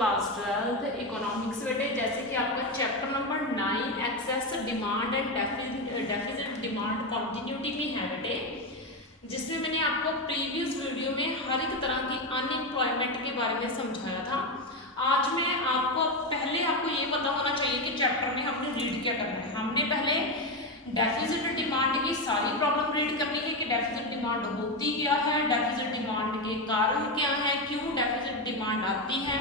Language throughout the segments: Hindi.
क्लास 12 इकोनॉमिक्स बेटे। जैसे कि आपका chapter number 9 excess demand and deficit demand continuity में है बेटे, जिसमें मैंने आपको प्रीवियस वीडियो में हर एक तरह की अनएम्प्लॉयमेंट के बारे में समझाया था। आज मैं आपको ये पता होना चाहिए कि चैप्टर में हमने रीड क्या करना है। हमने पहले डेफिसिट डिमांड की सारी प्रॉब्लम रीड करनी है कि डेफिसिट डिमांड होती क्या है, डेफिसिट डिमांड के कारण क्या है, क्यों डेफिसिट डिमांड आती है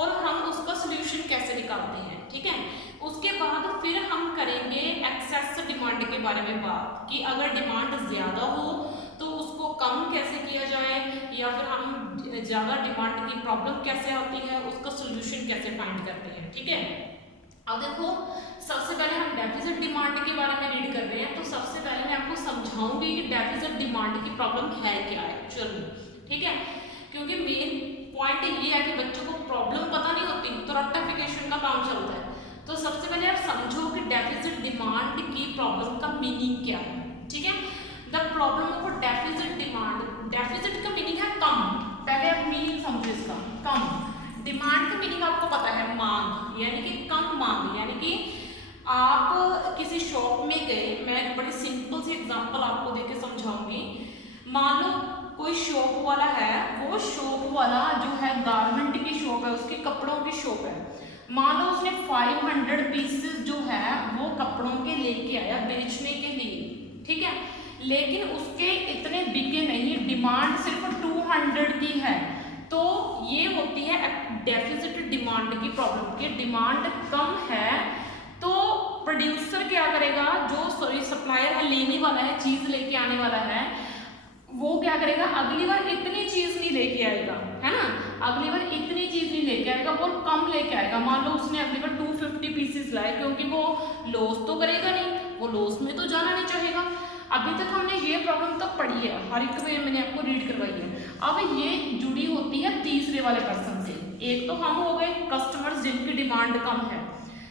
और हम उसका सोल्यूशन कैसे निकालते हैं। ठीक है, उसके बाद फिर हम करेंगे एक्सेस डिमांड के बारे में बात कि अगर डिमांड ज़्यादा हो तो उसको कम कैसे किया जाए, या फिर हम ज़्यादा डिमांड की प्रॉब्लम कैसे आती है उसका सोल्यूशन कैसे फाइंड करते हैं। ठीक है, अब देखो सबसे पहले हम डेफिसिट डिमांड के बारे में रीड कर रहे हैं, तो सबसे पहले मैं आपको समझाऊंगी कि डेफिसिट डिमांड की प्रॉब्लम है क्या है एक्चुअली। ठीक है, क्योंकि मेन पॉइंट ये है कि बच्चों को प्रॉब्लम पता नहीं होती तो रेक्टिफिकेशन का काम चलता है। तो सबसे पहले आप समझो कि डेफिसिट डिमांड की प्रॉब्लम का मीनिंग क्या है। ठीक है, the problem of deficit demand, deficit का मीनिंग है कम। पहले आप मीनिंग समझो इसका, कम। डिमांड का मीनिंग आपको पता है मांग, यानी कि कम मांग। यानी कि आप किसी शॉप में गए, मैं एक बड़ी सिंपल सी एग्जांपल आपको देके समझाऊंगी। मान लो कोई शॉप वाला है, वो शॉप वाला जो है गारमेंट की शॉप है, उसके कपड़ों की शॉप है। मान लो उसने 500 पीसेस जो है वो कपड़ों के लेके आया बेचने के लिए। ठीक है, लेकिन उसके इतने बिके नहीं, डिमांड सिर्फ 200 की है। तो ये होती है डेफिसिट डिमांड की प्रॉब्लम की डिमांड कम है। तो प्रोड्यूसर क्या करेगा, जो सप्लायर है, लेने वाला है, चीज लेके आने वाला है, वो क्या करेगा, अगली बार इतनी चीज नहीं लेके आएगा, है ना। अगली बार इतनी चीज नहीं लेके आएगा, वो कम लेके आएगा। मान लो उसने अगली बार 250 पीसेस लाए, क्योंकि वो लॉस तो करेगा नहीं, वो लॉस में तो जाना नहीं चाहेगा। अभी तक हमने ये प्रॉब्लम तो पढ़ी है, हर एक में मैंने आपको रीड करवाई है। अब ये जुड़ी होती है तीसरे वाले पर्सन से। एक तो हम हो गए कस्टमर्स जिनकी डिमांड कम है,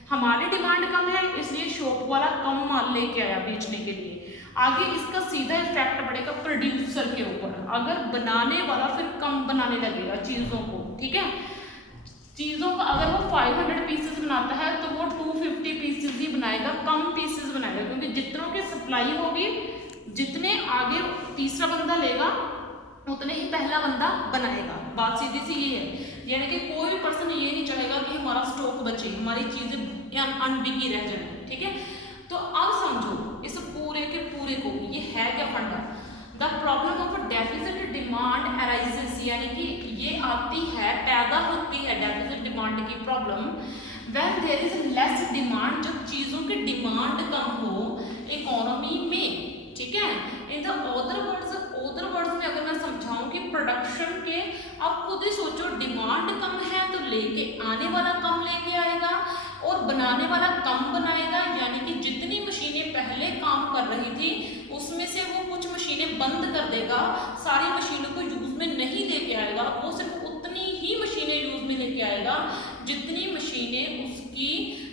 हमारी डिमांड कम है, इसलिए शॉप वाला कम माल लेके आया बेचने के लिए। आगे इसका सीधा इफेक्ट पड़ेगा प्रोड्यूसर के ऊपर, अगर बनाने वाला फिर कम बनाने लगेगा चीजों को। ठीक है, चीजों का अगर वो 500 पीसेस बनाता है तो वो 250 पीसेस ही बनाएगा, कम पीसेस बनाएगा, क्योंकि जितनों की सप्लाई होगी, जितने आगे तीसरा बंदा लेगा उतने ही पहला बंदा बनाएगा। बात सीधी सी ये है, यानी कि कोई भी पर्सन ये नहीं चाहेगा कि हमारा स्टॉक बचे, हमारी चीजें अनबिकी रह जाए। ठीक है, तो अब समझो इस पूरे के पूरे को, ये है क्या फंडा। The problem of deficit demand arises, यानी कि ये आती है, पैदा होती है डेफिसिट डिमांड की problem when there is less demand, जब चीजों की डिमांड कम हो इकोनॉमी में। ठीक है, इन द अदर वर्ड्स में अगर मैं समझाऊं कि प्रोडक्शन के, आप खुद ही सोचो, डिमांड कम है तो लेके आने वाला कम लेके आएगा और बनाने वाला कम बनाएगा। यानी कि जितनी मशीनें पहले काम कर रही थी उसमें से वो कुछ मशीनें बंद कर देगा, सारी मशीनों को यूज में नहीं लेके आएगा, वो सिर्फ उतनी ही मशीनें यूज में लेके आएगा जितनी मशीनें उसकी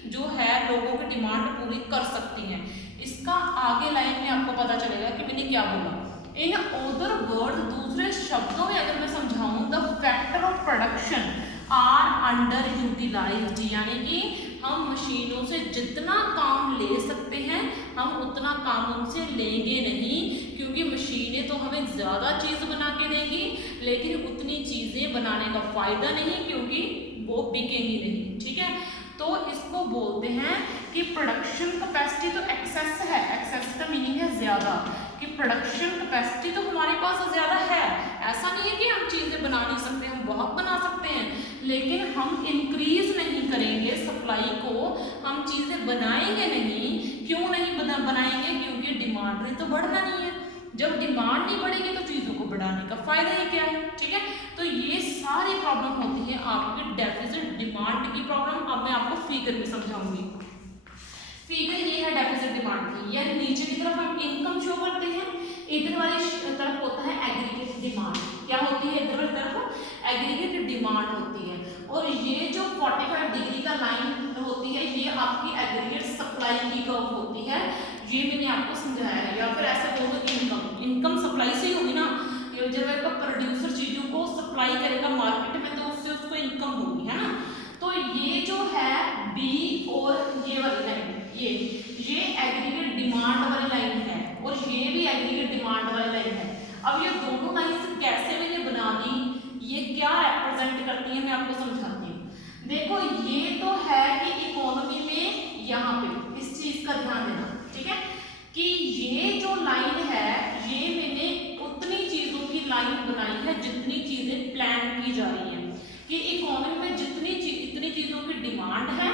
जो है लोगों की डिमांड पूरी कर सकती हैं। इसका आगे लाइन में आपको पता चलेगा कि मैंने क्या बोला। इन अदर वर्ड, दूसरे शब्दों में अगर मैं समझाऊं, the factor of production are underutilized, यानी कि हम मशीनों से जितना काम ले सकते हैं हम उतना काम उनसे लेंगे नहीं, क्योंकि मशीनें तो हमें ज़्यादा चीज़ बना के देंगी लेकिन उतनी चीज़ें बनाने का फायदा नहीं, क्योंकि वो बिकेंगी नहीं। ठीक है, तो इसको बोलते हैं कि प्रोडक्शन कैपेसिटी तो एक्सेस है, एक्सेस का मीनिंग है ज़्यादा, कि प्रोडक्शन कैपेसिटी तो हमारे पास ज़्यादा है। ऐसा नहीं है कि हम चीज़ें बना नहीं सकते, हम बहुत बना सकते हैं, लेकिन हम इंक्रीज नहीं करेंगे सप्लाई को, हम चीज़ें बनाएंगे नहीं। क्यों नहीं बनाएंगे, क्योंकि डिमांड ने तो बढ़ना नहीं है। जब डिमांड नहीं बढ़ेगी तो चीज़ों को बढ़ाने का फायदा ही क्या है। ठीक है, तो ये सारी प्रॉब्लम होती है आपकी डेफिसिट डिमांड की प्रॉब्लम। अब मैं आपको फिगर में समझाऊंगी। फिगर ये है डेफिसिट डिमांड की, यानी नीचे की तरफ हम इनकम शो करते हैं, इधर वाली तरफ होता है एग्रीगेट डिमांड। क्या होती है, इधर वाली तरफ एग्रीगेट डिमांड होती है, और ये जो 45 डिग्री का लाइन होती है ये आपकी एग्रीगेट सप्लाई की कर्व होती है। ये मैंने आपको समझाया है, या फिर ऐसा बोलो इनकम सप्लाई से ही होगी ना, जब एक प्रोड्यूसर चीजों को सप्लाई करेगा मार्केट में तो उससे उसको इनकम होगी, है ना। वाली लाइन है और ये भी एग्रीगेट डिमांड वाली लाइन है। अब ये दोनों लाइंस कैसे मैंने बना दी, ये क्या रिप्रेजेंट करती है, मैं आपको समझाती हूँ। देखो ये तो है कि इकोनॉमी में यहाँ पे इस चीज का ध्यान देना, ठीक है, कि ये जो लाइन है ये मैंने उतनी चीजों की लाइन बनाई है जितनी चीजें प्लान की जा रही हैं, कि इकोनॉमी में इतनी चीजों की डिमांड है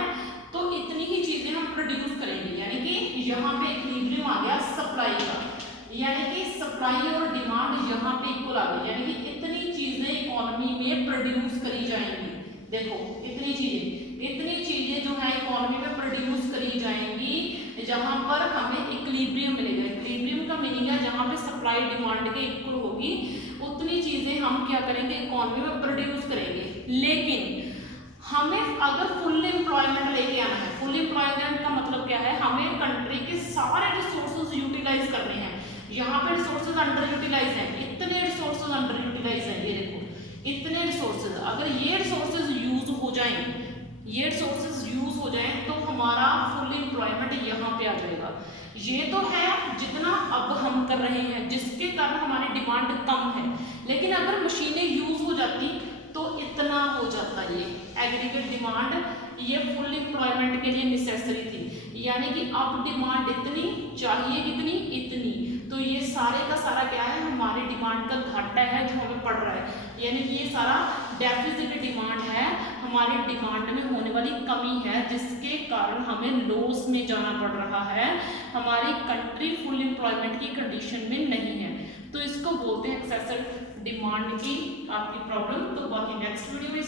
तो इतनी ही चीजें हम प्रोड्यूस करेंगे। यानी कि यहाँ पे इक्विलिब्रियम आ गया सप्लाई का, यानी कि सप्लाई और डिमांड यहाँ पे इक्वल आ गई, यानी कि इतनी चीजें इकोनॉमी में प्रोड्यूस करी जाएंगी। देखो इतनी चीजें जो है इकोनॉमी में प्रोड्यूस करी जाएंगी जहां पर हमें इक्विलिब्रियम मिलेगा। इक्विलिब्रियम का मीनिंग है जहां पे सप्लाई डिमांड के इक्वल होगी उतनी चीजें हम क्या करेंगे, इकोनॉमी में प्रोड्यूस करेंगे। लेकिन हमें अगर फुल एम्प्लॉयमेंट लेके आना है, फुल एम्प्लॉयमेंट का मतलब क्या है, हमें कंट्री के सारे रिसोर्सेज यूटिलाइज करने हैं। यहाँ पे रिसोर्सेज अंडर यूटिलाइज हैं, इतने रिसोर्सेज अंडर यूटिलाइज हैं, ये देखो इतने रिसोर्सेज, अगर ये रिसोर्सेज यूज हो जाएं, तो हमारा फुल एम्प्लॉयमेंट यहाँ पे आ जाएगा। ये तो है जितना अब हम कर रहे हैं जिसके कारण हमारी डिमांड कम है, लेकिन अगर मशीनें यूज हो जाती तो इतना हो जाता। ये एग्रीगेट डिमांड ये फुल एम्प्लॉयमेंट के लिए नेसेसरी थी, यानी कि अब डिमांड इतनी चाहिए, कितनी, इतनी, तो ये सारे का सारा क्या है, हमारी डिमांड का घाटा है जो हमें पड़ रहा है, यानी कि ये सारा डेफिसिट डिमांड है, हमारी डिमांड में होने वाली कमी है जिसके कारण हमें लॉस में जाना पड़ रहा है, हमारी कंट्री फुल एम्प्लॉयमेंट की कंडीशन में नहीं है। तो इसको बोलते हैं एक्सेसिव डिमांड की आपकी प्रॉब्लम। तो बाकी नेक्स्ट वीडियो में